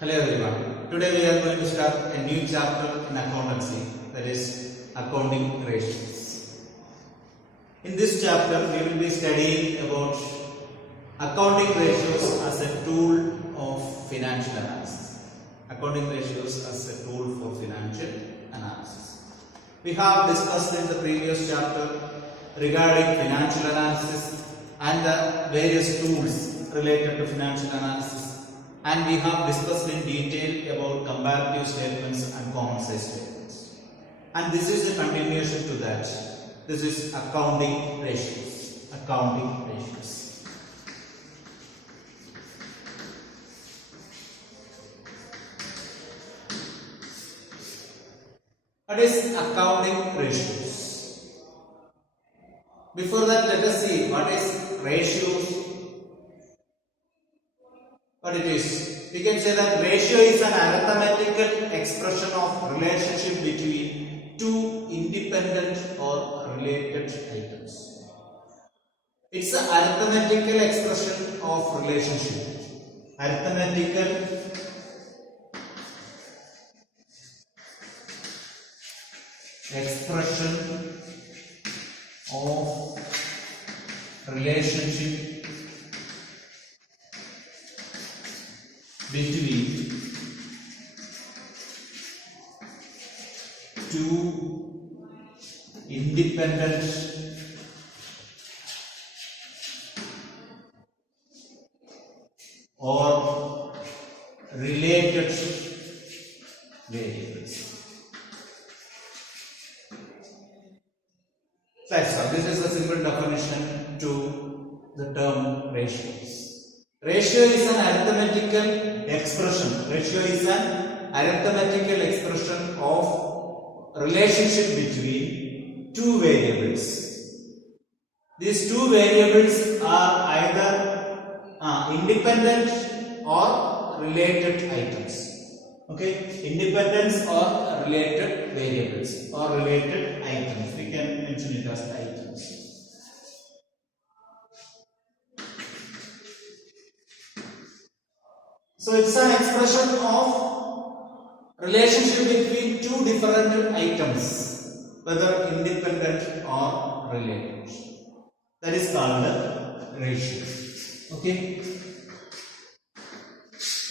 Hello everyone. Today we are going to start a new chapter in accountancy, that is accounting ratios. In this chapter we will be studying about accounting ratios as a tool of financial analysis. Accounting ratios as a tool for financial analysis. We have discussed in the previous chapter regarding financial analysis and the various tools related to financial analysis. And we have discussed in detail about comparative statements and common size statements. And this is a continuation to that. This is accounting ratios. Accounting ratios. What is accounting ratios? Before that, let us see what is ratios. What it is? We can say that ratio is an arithmetical expression of relationship between two independent or related items. It's an arithmetical expression of relationship. Arithmetical expression of relationship between two independent or related variables. That's all. This is a simple definition to the term ratios. Ratio is an arithmetical expression. Ratio is an arithmetical expression of relationship between two variables. These two variables are either independent or related items. Okay, independence or related variables or related items. We can mention it as items. So it's an expression of relationship between two different items, whether independent or related. That is called the ratio. Okay.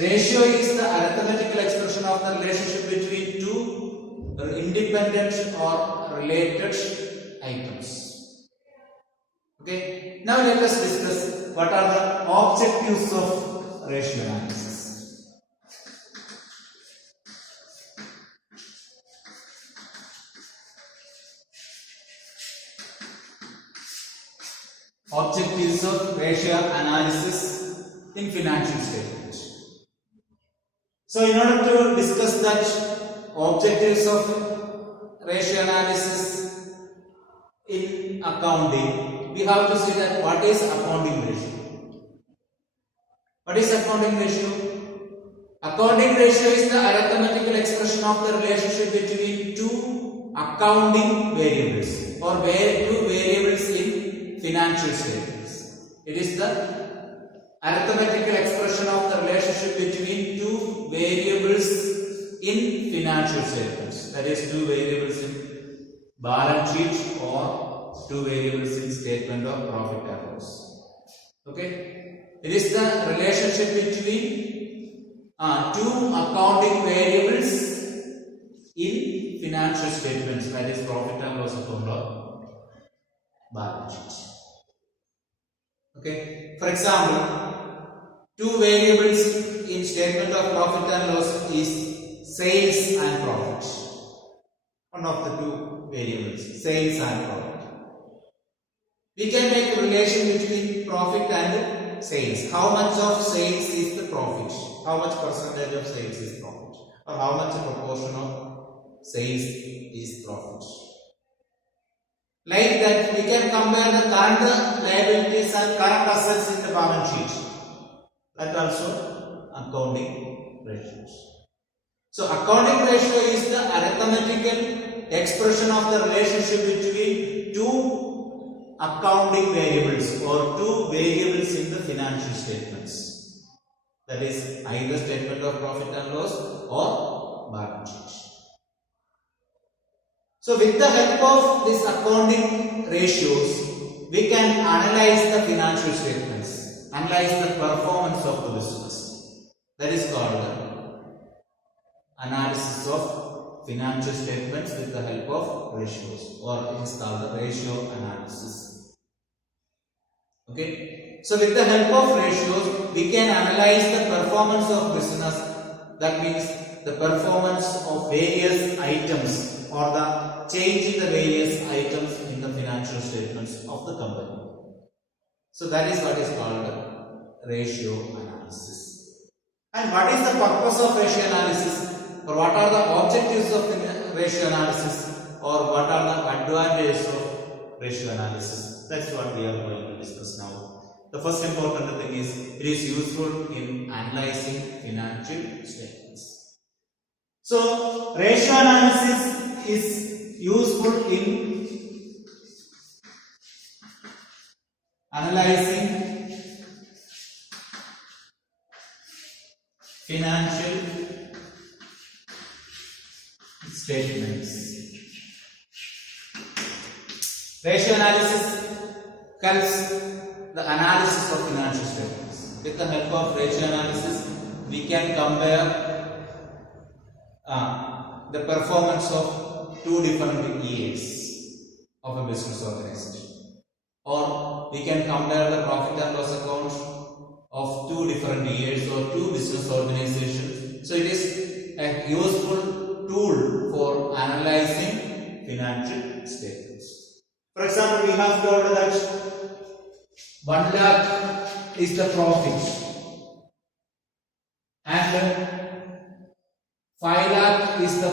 Ratio is the arithmetical expression of the relationship between two independent or related items. Okay. Now let us discuss what are the objectives of ratio analysis. Objectives of ratio analysis in financial statement. So in order to discuss that objectives of ratio analysis in accounting, we have to see that what is accounting ratio. What is accounting ratio? Accounting ratio is the arithmetical expression of the relationship between two accounting variables or two variables in financial statements. It is the arithmetical expression of the relationship between two variables in financial statements. That is, two variables in balance sheet or two variables in statement of profit and loss. Okay, it is the relationship between two accounting variables in financial statements. That is, profit and loss account or balance sheet. Okay. For example, two variables in statement of profit and loss is sales and profit. One of the two variables, sales and profit. We can make a relation between profit and sales. How much of sales is the profit? How much percentage of sales is profit? Or how much proportion of sales is profit? Like that, we can compare the current liabilities and current assets in the balance sheet. That also accounting ratios. So accounting ratio is the arithmetical expression of the relationship between two accounting variables or two variables in the financial statements. That is either statement of profit and loss or balance sheet. So with the help of these accounting ratios, we can analyze the financial statements, analyze the performance of the business. That is called analysis of financial statements with the help of ratios, or it is called the ratio analysis. Okay. So with the help of ratios, we can analyze the performance of business. That means the performance of various items or the change in the various items in the financial statements of the company. So that is what is called ratio analysis. And what is the purpose of ratio analysis, or what are the objectives of ratio analysis, or what are the advantages of ratio analysis? That's what we are going to discuss now. The first important thing is it is useful in analyzing financial statements. So ratio analysis is useful in analyzing financial statements. Ratio analysis helps the analysis of financial statements. With the help of ratio analysis, we can compare the performance of two different years of a business organization, or we can compare the profit and loss account of two different years or two business organizations. So it is a useful tool for analyzing financial statements. For example, we have told that 1 lakh is the profit and 5 lakh is the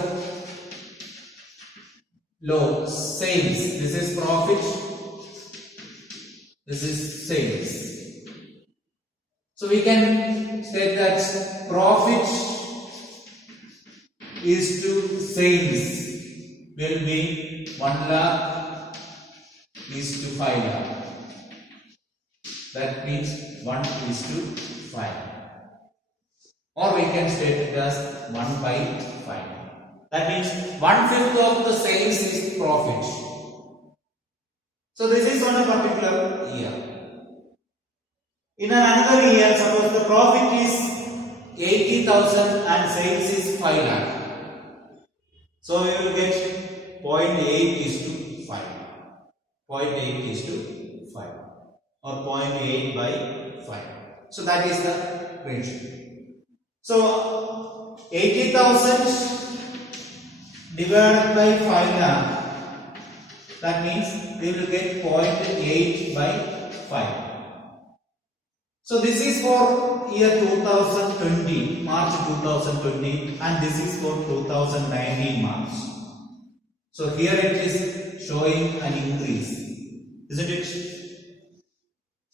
loss, sales. This is profit, this is sales. So we can state that profit is to sales will be 1 lakh is to 5 lakh. That means 1 is to 5. Or we can state it as 1 by 5. That means 1/5 of the sales is profit. So this is on a particular year. In another year, suppose the profit is 80,000 and sales is 5 lakh. So we will get 0.8 is to 5. 0.8 is to 5. Or 0.8 by 5. So that is the ratio. So 80,000 divided by 5 lakh, that means we will get 0.8 by 5. So this is for year 2020, March 2020, and this is for 2019 March. So here it is showing an increase, isn't it?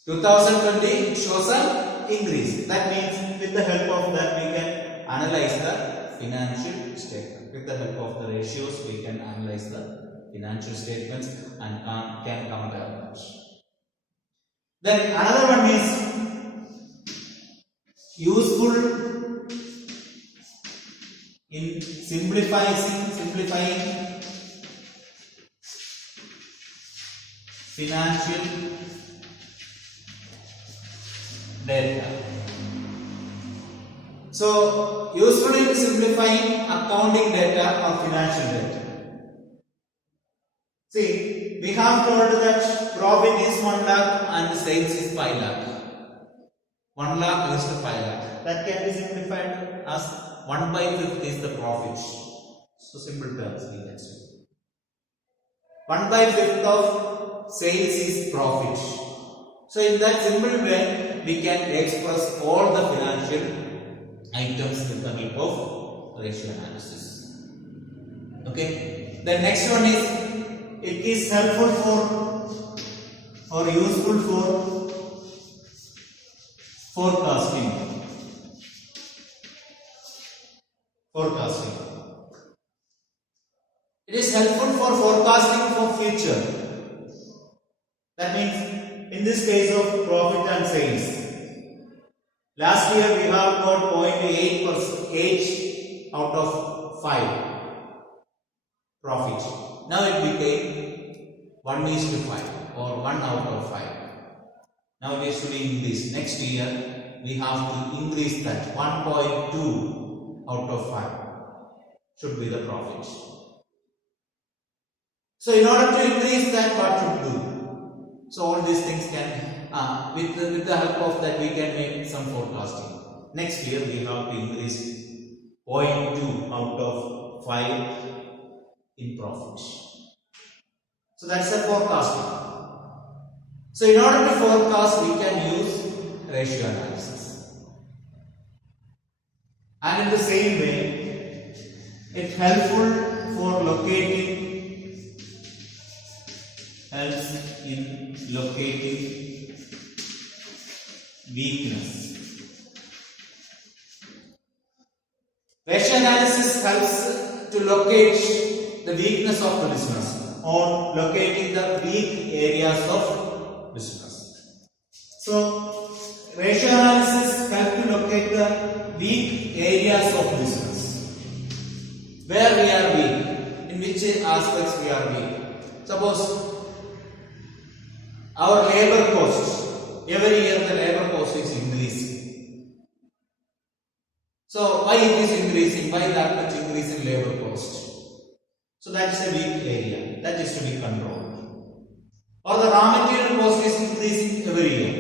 2020 shows an increase. That means with the help of that we can analyze the financial statement. With the help of the ratios we can analyze the financial statements and can compare that. Then another one is useful in simplifying financial data. So useful in simplifying accounting data or financial data. See, we have told that profit is 1 lakh and sales is 5 lakh. 1 lakh is to 5 lakh. That can be simplified as 1 by 5 is the profit. So simple terms we can say. 1 by 5 of sales is profit. So in that simple way, we can express all the financial items with the help of ratio analysis. Okay. The next one is, it is helpful for or useful for forecasting. It is helpful for forecasting for future. That means in this case of profit and sales, Last year we have got 0.8 out of 5 profit. Now it became 1:5 or 1 out of 5. Now we should increase. Next year we have to increase that. 1.2 out of 5 should be the profit. So in order to increase that, what should do? So all these things can, with the help of that, we can make some forecasting. Next year we have to increase 0.2 out of 5 in profit. So that's the forecasting. So in order to forecast, we can use ratio analysis. And in the same way, it's helpful for helps in locating weakness. Ratio analysis helps to locate the weakness of the business or locating the weak areas of business. So, ratio analysis helps to locate the weak areas of business. Where we are weak, in which aspects we are weak. Suppose our labor cost, every year the labor cost is increasing. So why it is increasing? Why that much increase in labor cost? So that is a weak area that is to be controlled. Or the raw material cost is increasing every year.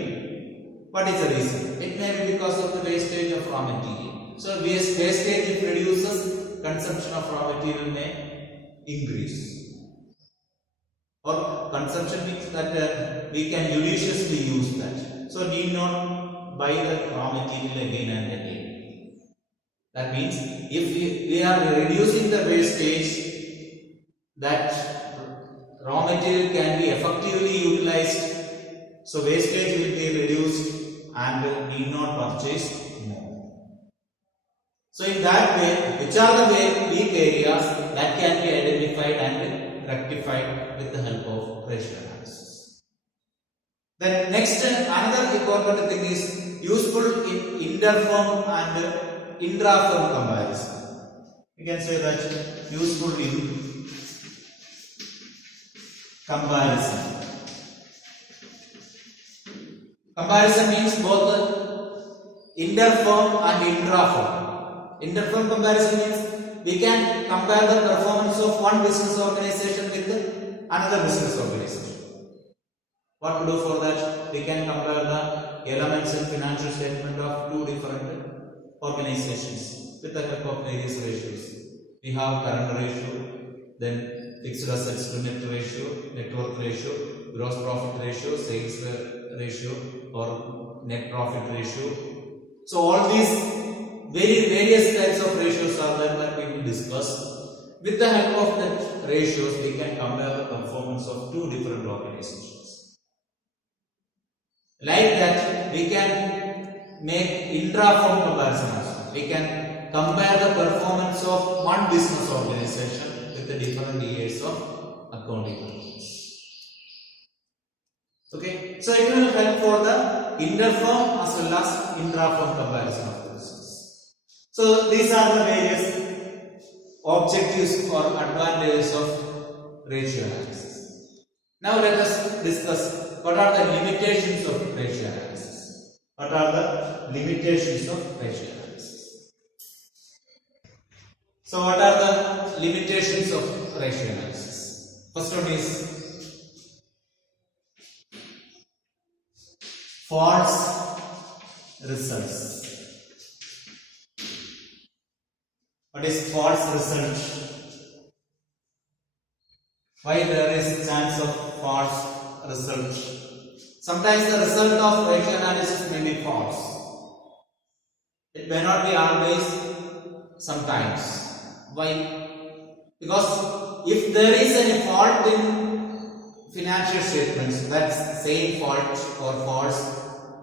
What is the reason? It may be because of the wastage of raw material. So wastage if reduces, consumption of raw material may increase. Or consumption means that we can judiciously use that. So need not buy the raw material again and again. That means if we are reducing the wastage, that raw material can be effectively utilized. So wastage will be reduced and need not purchase more. So in that way, which are the weak areas that can be identified and rectified with the help of ratio analysis. Then next, another important thing is useful in interfirm and intrafirm comparison. We can say that useful in comparison. Comparison means both interfirm and intrafirm. Interfirm comparison means we can compare the performance of one business organization with another business organization. What to do for that? We can compare the elements in financial statement of two different organizations with the help of various ratios. We have current ratio, then fixed assets to net ratio, net worth ratio, gross profit ratio, sales ratio or net profit ratio. So all these various types of ratios are there that we will discuss. With the help of that ratios, we can compare the performance of two different organizations. Like that, we can make intra-firm comparison also. We can compare the performance of one business organization with the different years of accounting performance. Okay, so it will help for the interfirm as well as intra-firm comparison of the business. So these are the various objectives or advantages of ratio analysis. Now let us discuss what are the limitations of ratio analysis. What are the limitations of ratio analysis? So what are the limitations of ratio analysis? First one is false results. What is false result? Why there is a chance of false result? Sometimes the result of ratio analysis may be false. It may not be always, sometimes. Why? Because if there is any fault in financial statements, that same fault or faults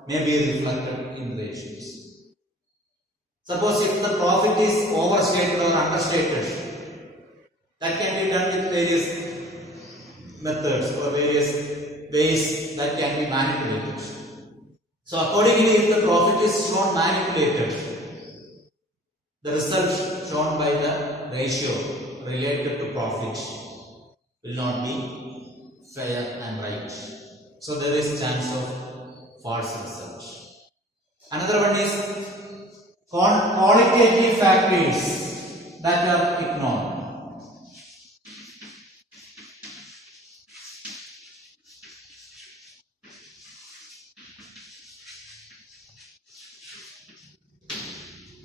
may be reflected in ratios. Suppose if the profit is overstated or understated, that can be done with various methods or various ways that can be manipulated. So accordingly, if the profit is shown manipulated, the result shown by the ratio related to profit will not be fair and right. So there is chance of false result. Another one is qualitative factors that are ignored.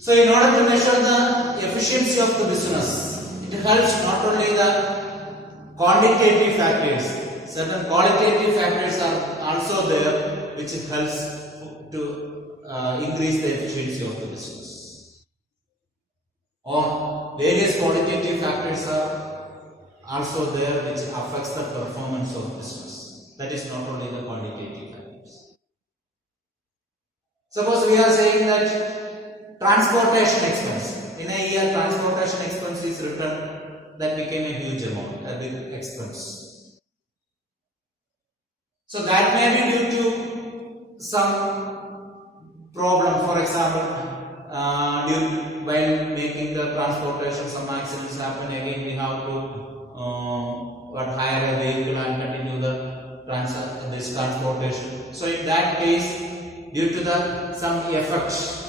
So in order to measure the efficiency of the business, it helps not only the quantitative factors, certain qualitative factors are also there which helps to increase the efficiency of the business. Or various qualitative factors are also there which affects the performance of business. That is not only the quantitative factors. Suppose we are saying that transportation expense. In a year, transportation expense is written, that became a huge amount, a big expense. So that may be due to some problem. For example, while making the transportation, some accidents happen. Again, we have to hire a vehicle and continue this transportation. So in that case, due to some effect,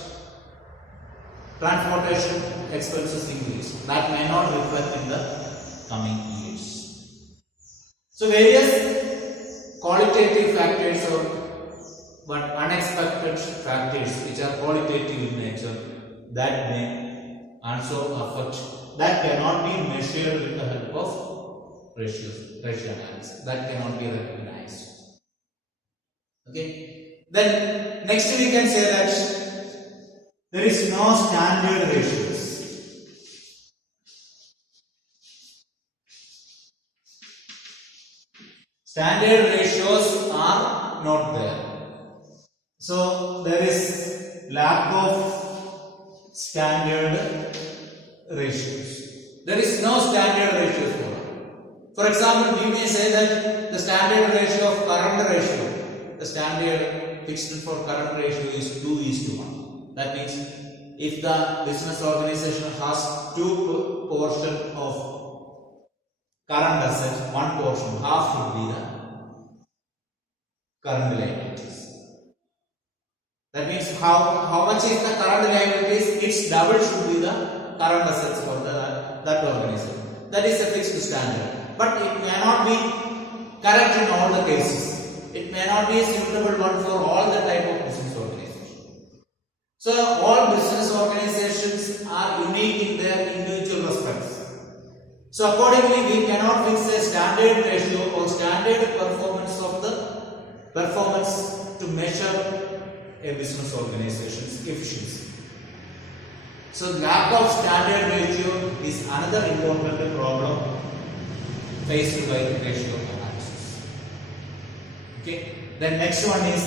transportation expenses increase. That may not reflect in the coming years. So various qualitative factors or unexpected factors which are qualitative in nature that may also affect, that cannot be measured with the help of ratio analysis. That cannot be recognized. Okay. Then next we can say that there is no standard ratios. Standard ratios are not there. So there is lack of standard ratios. There is no standard ratio for example, we may say that the standard ratio of current ratio, the standard fixed for current ratio is 2:1. That means if the business organization has two portions of current assets, one portion, half should be the current liabilities. That means how much is the current liabilities? Its double should be the current assets for that organization. That is a fixed standard. But it may not be correct in all the cases. It may not be a suitable one for all the type of business organizations. So all business organizations are unique in their individual respects. So accordingly, we cannot fix a standard ratio or standard performance to measure a business organization's efficiency. So lack of standard ratio is another important problem faced by ratio analysis. Okay. The next one is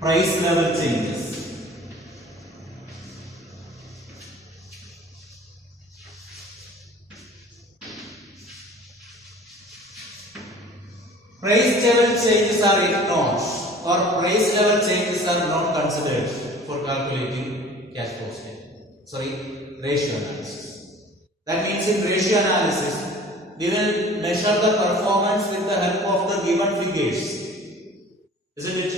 price level changes. Price level changes are ignored, or price level changes are not considered for calculating cash flow statement. Ratio analysis. That means in ratio analysis, we will measure the performance with the help of the given figures. Isn't it?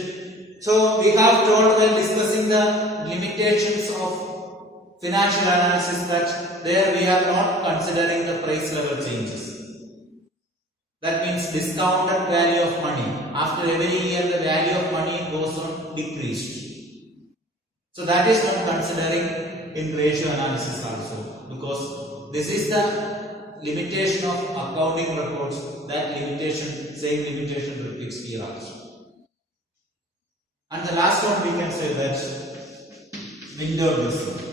So we have told when discussing the limitations of financial analysis that there we are not considering the price level changes. That means discounted value of money. After every year, the value of money goes on decreased. So that is not considering in ratio analysis also, because this is the limitation of accounting records. That same limitation repeats here also. And the last one we can say that window dressing.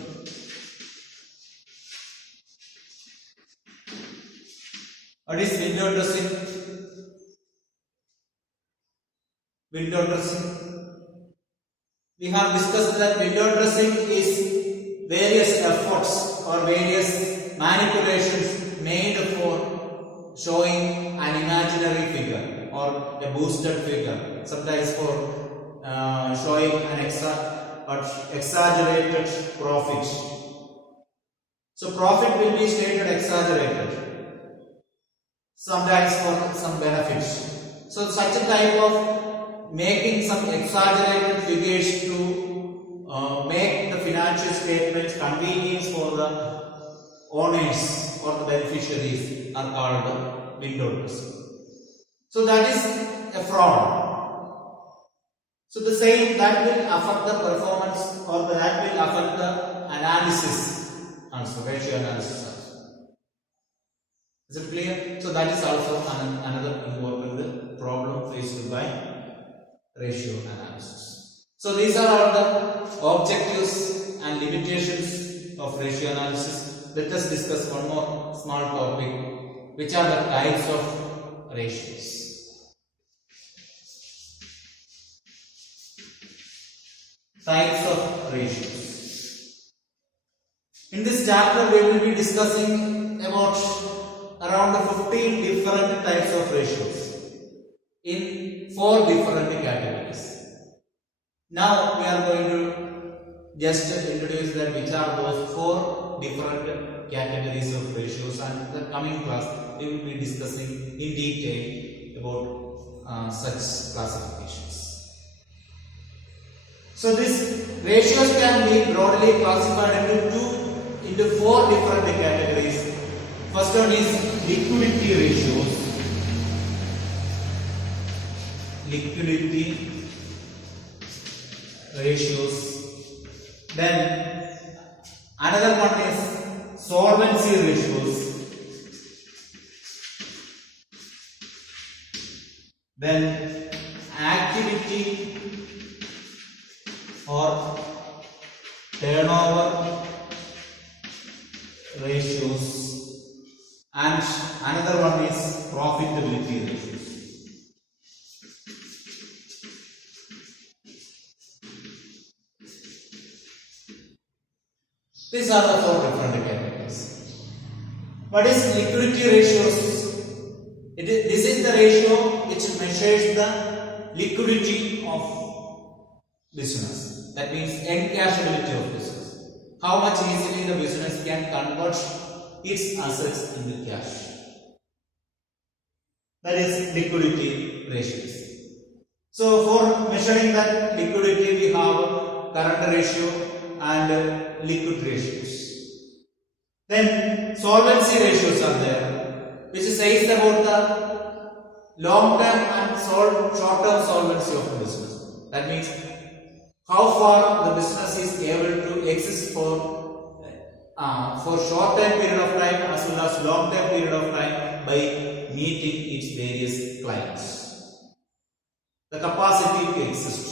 What is window dressing? Window dressing. We have discussed that window dressing is various efforts or various manipulations made for showing an imaginary figure or a boosted figure, sometimes for showing an exaggerated profit. So profit will be stated exaggerated, sometimes for some benefits. So such a type of making some exaggerated figures to make the financial statement convenience for the owners or the beneficiaries are called window dressing. So that is a fraud. So the same that will affect the performance or that will affect the analysis also, ratio analysis also. Is it clear? So that is also another important problem faced by ratio analysis. So these are all the objectives and limitations of ratio analysis. Let us discuss one more small topic, which are the types of ratios. Types of ratios. In this chapter, we will be discussing about around 15 different types of ratios in 4 different categories. Now we are going to just introduce that which are those 4 different categories of ratios, and in the coming class we will be discussing in detail about such classifications. So these ratios can be broadly classified into 4 different categories. First one is liquidity ratios. Liquidity ratios. Then another one is solvency ratios. Then activity or turnover ratios, and another one is profitability ratios. These are the 4 different categories. What is liquidity ratios? This is the ratio which measures the liquidity of business. That means encashability of business. How much easily the business can convert its assets into cash. That is liquidity ratios. So for measuring that liquidity, we have current ratio and liquid ratios. Then solvency ratios are there, which says about the long-term and short-term solvency of the business. That means how far the business is able to exist for short-term period of time as well as long-term period of time by meeting its various clients. The capacity to exist.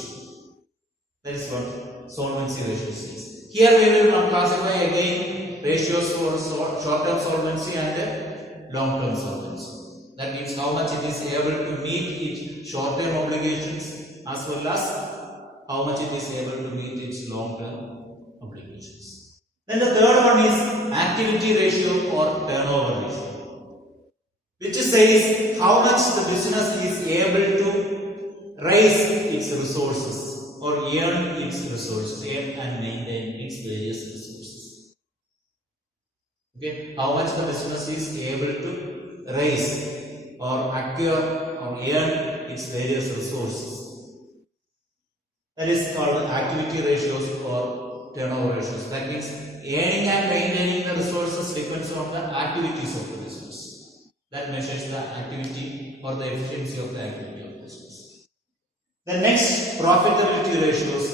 That is what solvency ratio says. Here we will classify again ratios for short-term solvency and long-term solvency. That means how much it is able to meet its short-term obligations as well as how much it is able to meet its long-term obligations. Then the third one is activity ratio or turnover ratio, which says how much the business is able to raise its resources or earn its resources, earn and maintain its various resources. Okay, how much the business is able to raise or acquire or earn its various resources. That is called activity ratios or turnover ratios. That means earning and maintaining the resources depends on the activities of the business. That measures the activity or the efficiency of the activity of the business. The next, profitability ratios.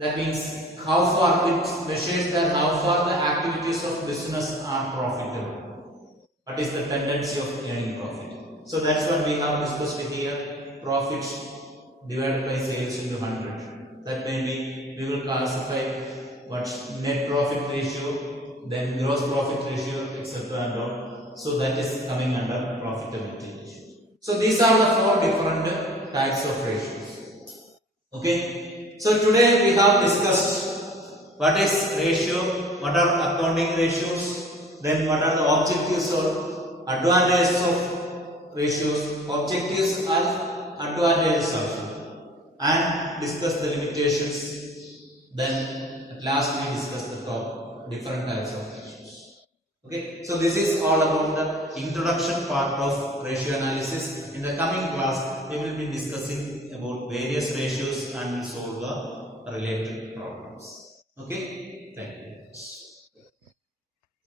That means how far it measures that how far the activities of business are profitable. What is the tendency of earning profit? So that's what we have discussed here. Profit divided by sales into 100. That may be, we will classify what's net profit ratio, then gross profit ratio, etc. and all. So that is coming under profitability ratio. So these are the 4 different types of ratios. Okay. So today we have discussed what is ratio, what are accounting ratios, then what are the objectives or advantages of ratios, objectives and advantages also. and discuss the limitations. Then at last we discuss the different types of ratios. Okay, so this is all about the introduction part of ratio analysis. In the coming class, we will be discussing about various ratios and solve the related problems. Okay, thank you.